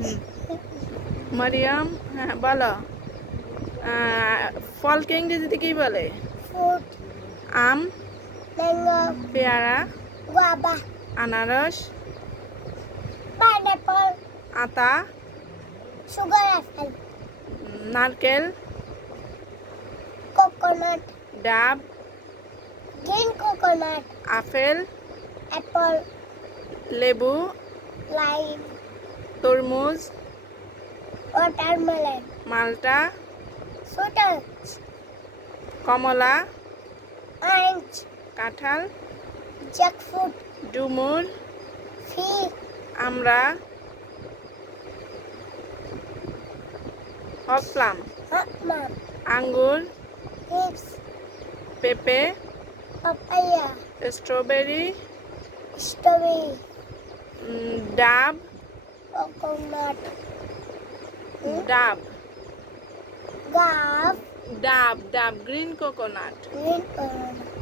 হুম, মারিয়াম, হ্যাঁ বলো। ফলকে ইংরেজিতে কি বলে? fruit, আম, mango, পেয়ারা, guava, আনারস, pineapple, আতা, sugar apple, নারকেল, coconut, ডাব, green coconut, আপেল, apple, লেবু, lime, তরমুজ, watermelon, মাল্টা, sweet orange, কমলা, orange, কাঁঠাল, jackfruit, ডুমুর, fig, আমড়া, হক প্লাম, plum, আঙ্গুর, grapes, পেঁপে, papaya, স্ট্রবেরি, strawberry, ডাব, coconut, ডাব, guava, ডাব, ডাব, গ্রিন কোকোনাট। green coconut.